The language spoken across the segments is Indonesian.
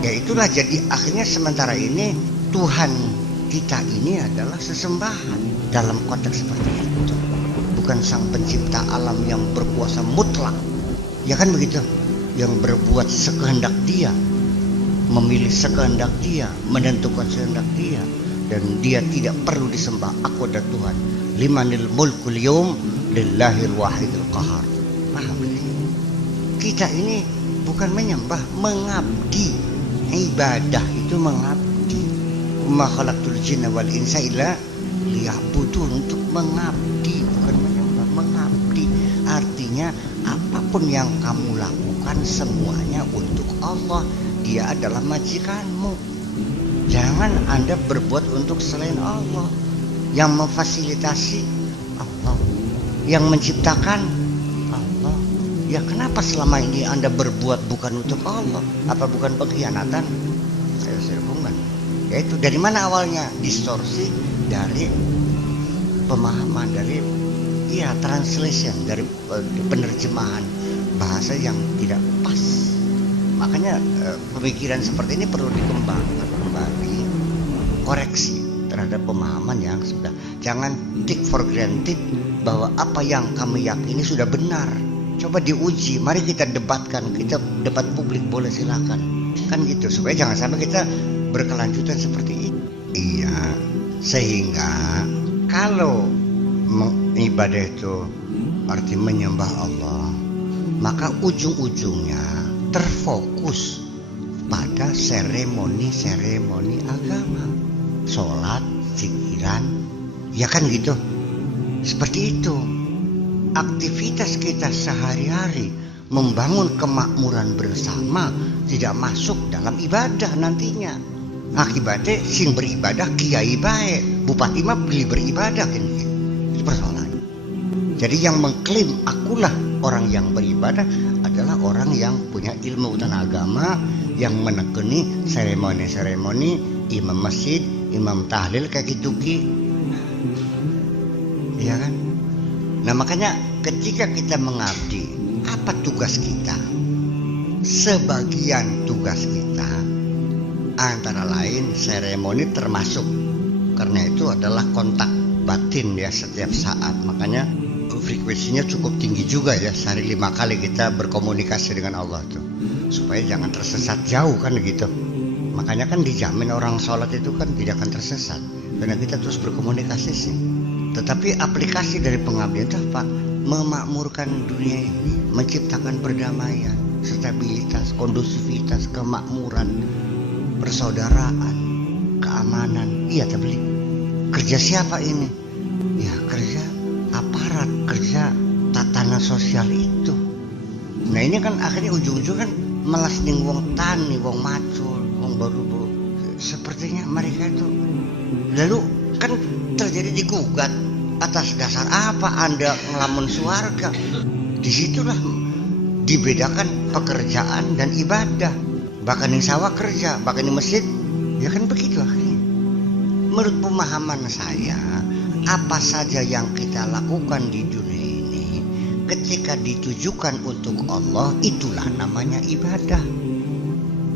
Ya itulah, jadi akhirnya sementara ini Tuhan kita ini adalah sesembahan dalam konteks seperti itu. Bukan sang pencipta alam yang berkuasa mutlak. Ya kan begitu? Yang berbuat sekehendak dia, memilih sekehendak dia, menentukan sekehendak dia, dan dia tidak perlu disembah. Aku adalah Tuhan. Limanil mulkul yawm lillahil wahidil qahar. Paham begitu? Kita ini bukan menyembah, mengabdi. Ibadah itu mengabdi. Ma khalaqtul jinna wal insa illa liya'budun, untuk mengabdi, bukan menyembah, mengabdi. Artinya apapun yang kamu lakukan semuanya untuk Allah. Dia adalah majikanmu. Jangan Anda berbuat untuk selain Allah. Yang memfasilitasi Allah, yang menciptakan Allah. Ya kenapa selama ini Anda berbuat bukan untuk Allah? Apa bukan pengkhianatan? Saya bukan. Yaitu dari mana awalnya? Distorsi dari pemahaman, dari translation, dari penerjemahan bahasa yang tidak pas. Makanya pemikiran seperti ini perlu dikembangkan kembali, koreksi terhadap pemahaman yang sudah. Jangan take for granted bahwa apa yang kami yakini sudah benar. Coba diuji, mari kita debatkan, kita debat publik, boleh silakan. Kan gitu, supaya jangan sampai kita berkelanjutan seperti itu. Iya, sehingga kalau ibadah itu arti menyembah Allah, maka ujung-ujungnya terfokus pada seremoni-seremoni agama, sholat, zikiran, ya kan gitu. Seperti itu. Aktivitas kita sehari-hari membangun kemakmuran bersama tidak masuk dalam ibadah nantinya. Akibatnya sing beribadah kiai baik, bupati mah beli beribadah kan gitu. Itu persoalannya. Jadi yang mengklaim akulah orang yang beribadah adalah orang yang punya ilmu tentang agama, yang menekuni seremoni-seremoni, imam masjid, imam tahlil kayak gitu ki. Iya kan? Nah makanya ketika kita mengabdi, apa tugas kita? Sebagian tugas kita antara lain seremoni termasuk. Karena itu adalah kontak batin ya setiap saat. Makanya frekuensinya cukup tinggi juga ya, sehari 5 kali kita berkomunikasi dengan Allah tuh, supaya jangan tersesat jauh kan gitu. Makanya kan dijamin orang sholat itu kan tidak akan tersesat karena kita terus berkomunikasi sih. Tetapi aplikasi dari pengabdian itu apa? Memakmurkan dunia ini, menciptakan perdamaian, stabilitas, kondusivitas, kemakmuran, persaudaraan, keamanan. Iya tapi kerja siapa ini? Ya kerja aparat, kerja tatanan sosial itu. Nah ini kan akhirnya ujung-ujung kan melas ning wong tani, wong macul, wong baru. Sepertinya mereka itu lalu kan terjadi digugat atas dasar apa Anda ngelamun suarga. Disitulah dibedakan pekerjaan dan ibadah. Bahkan yang sawah kerja, bahkan di masjid, ya kan begitu akhirnya. Menurut pemahaman saya, apa saja yang kita lakukan di dunia ini ketika ditujukan untuk Allah, itulah namanya ibadah.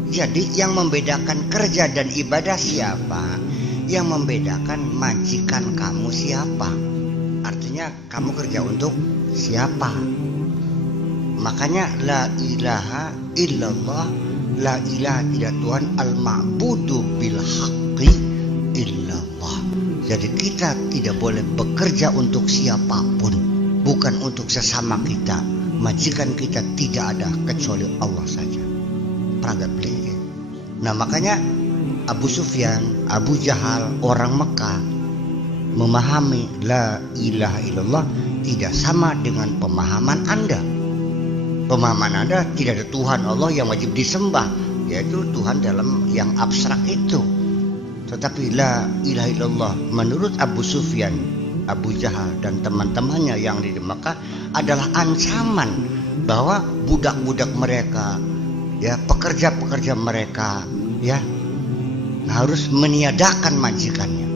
Jadi yang membedakan kerja dan ibadah siapa? Yang membedakan majikan kamu siapa? Artinya kamu kerja untuk siapa? Makanya la ilaha illallah, la ilaha tidak Tuhan, al-ma'budu bil haqqi illallah. Jadi kita tidak boleh bekerja untuk siapapun, bukan untuk sesama kita. Majikan kita tidak ada kecuali Allah saja. Pragat beli. Nah makanya Abu Sufyan, Abu Jahal, orang Mekah memahami la ilaha illallah tidak sama dengan pemahaman Anda. Pemahaman Anda tidak ada Tuhan Allah yang wajib disembah, yaitu Tuhan dalam yang abstrak itu. Tetapi la ilaha illallah menurut Abu Sufyan, Abu Jahal dan teman-temannya yang di Mekah adalah ancaman bahwa budak-budak mereka, ya pekerja-pekerja mereka, ya harus meniadakan majikannya.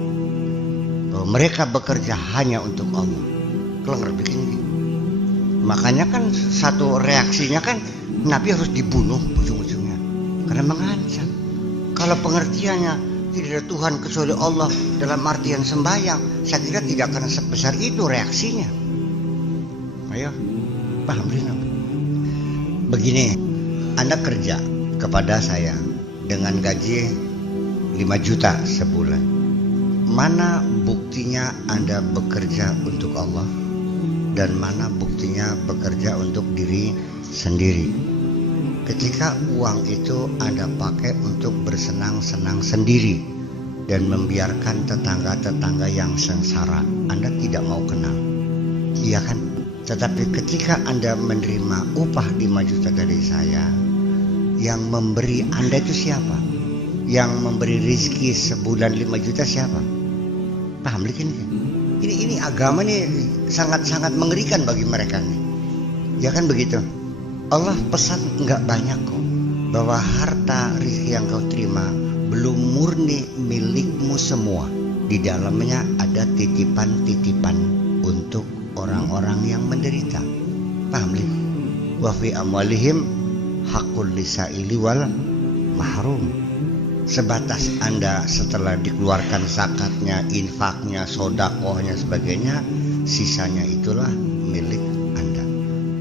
Bahwa mereka bekerja hanya untuk Allah. Kelar begini. Makanya kan satu reaksinya kan Nabi harus dibunuh ujung-ujungnya karena mengancam. Kalau pengertiannya tidak ada Tuhan kecuali Allah dalam artian sembahyang, saya kira tidak akan sebesar itu reaksinya. Ayo, paham belum? Begini, Anda kerja kepada saya dengan gaji 5 juta sebulan. Mana buktinya Anda bekerja untuk Allah dan mana buktinya bekerja untuk diri sendiri? Ketika uang itu Anda pakai untuk bersenang-senang sendiri dan membiarkan tetangga-tetangga yang sengsara, Anda tidak mau kenal, iya kan? Tetapi ketika Anda menerima upah 5 juta dari saya, yang memberi Anda itu siapa? Yang memberi rezeki sebulan 5 juta siapa? Paham likin? Ini agama nih sangat-sangat mengerikan bagi mereka nih. Ya kan begitu? Allah pesan nggak banyak kok, bahwa harta rezeki yang kau terima belum murni milikmu semua. Di dalamnya ada titipan-titipan untuk orang-orang yang menderita. Paham lihat? Wa fi amwalihim haqqul lisaili wal mahrum. Sebatas Anda setelah dikeluarkan zakatnya, infaknya, sodakohnya, sebagainya, sisanya itulah milik Anda.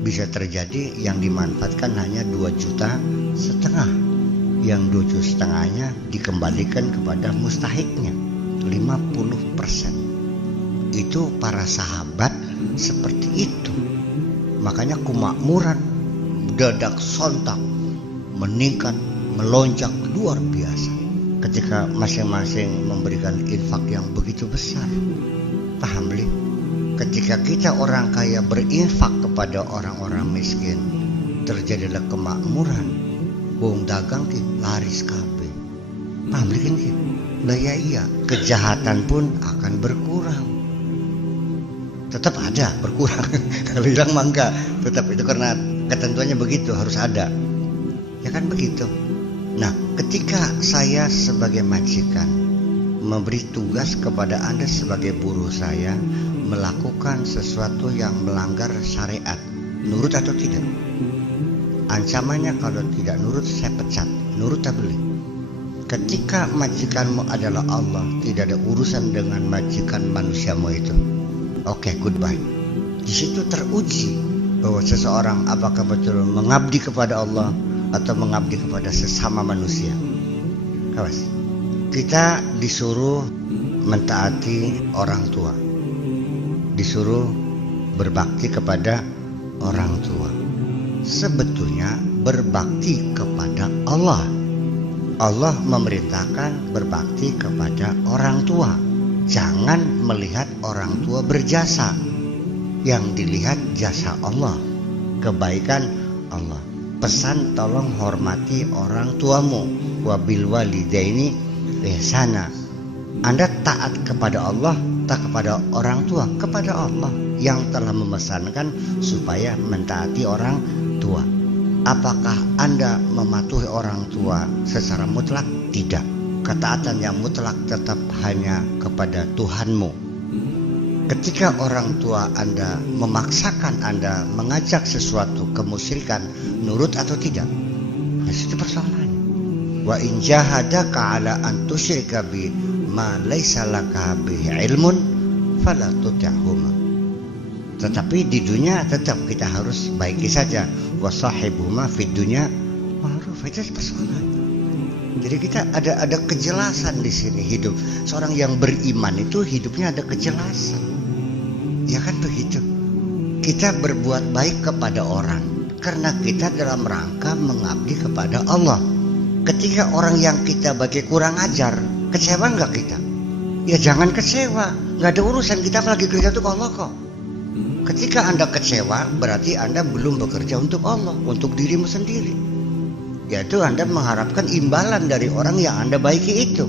Bisa terjadi yang dimanfaatkan hanya 2,5 juta, yang 2,5 juta dikembalikan kepada mustahiknya 50%. Itu para sahabat seperti itu. Makanya kemakmuran dadak sontak meningkat, melonjak luar biasa ketika masing-masing memberikan infak yang begitu besar. Paham belum? Ketika kita orang kaya berinfak kepada orang-orang miskin, terjadilah kemakmuran. Wong dagang ki laris kabeh. Paham belum ki? Lah ya iya, kejahatan pun akan berkurang. Tetap ada berkurang. Kalau bilang mah enggak, tetap itu karena ketentuannya begitu, harus ada. Ya kan begitu. Nah, ketika saya sebagai majikan memberi tugas kepada Anda sebagai buruh saya melakukan sesuatu yang melanggar syariat, nurut atau tidak? Ancamannya kalau tidak nurut saya pecat. Nurut tak boleh. Ketika majikanmu adalah Allah, tidak ada urusan dengan majikan manusiamu itu. Oke, goodbye. Di situ teruji bahwa seseorang apakah betul mengabdi kepada Allah atau mengabdi kepada sesama manusia. Awas. Kita disuruh mentaati orang tua, disuruh berbakti kepada orang tua. Sebetulnya berbakti kepada Allah. Allah memerintahkan berbakti kepada orang tua. Jangan melihat orang tua berjasa. Yang dilihat jasa Allah, kebaikan Allah. Pesan tolong hormati orang tuamu. Wabil walidaini ihsana. Anda taat kepada Allah, tak kepada orang tua, kepada Allah yang telah memesankan supaya mentaati orang tua. Apakah Anda mematuhi orang tua secara mutlak? Tidak. Ketaatan yang mutlak tetap hanya kepada Tuhanmu. Ketika orang tua Anda memaksakan Anda mengajak sesuatu kemusyrikan, nurut atau tidak? Nah, itu persoalannya. Wa in jahadaka ala an tusyrika bi ma laisa laka bihi ilmun fala tuti'huma. Tetapi di dunia tetap kita harus baiki saja. Wa sahibhuma fid dunya ma'ruf. Itu persoalannya. Jadi kita ada kejelasan di sini hidup. Seorang yang beriman itu hidupnya ada kejelasan. Ya kan begitu. Kita berbuat baik kepada orang karena kita dalam rangka mengabdi kepada Allah. Ketika orang yang kita bagi kurang ajar, kecewa nggak kita? Ya jangan kecewa. Nggak ada urusan, kita lagi kerja untuk Allah kok. Ketika Anda kecewa, berarti Anda belum bekerja untuk Allah, untuk dirimu sendiri. Yaitu Anda mengharapkan imbalan dari orang yang Anda baiki itu.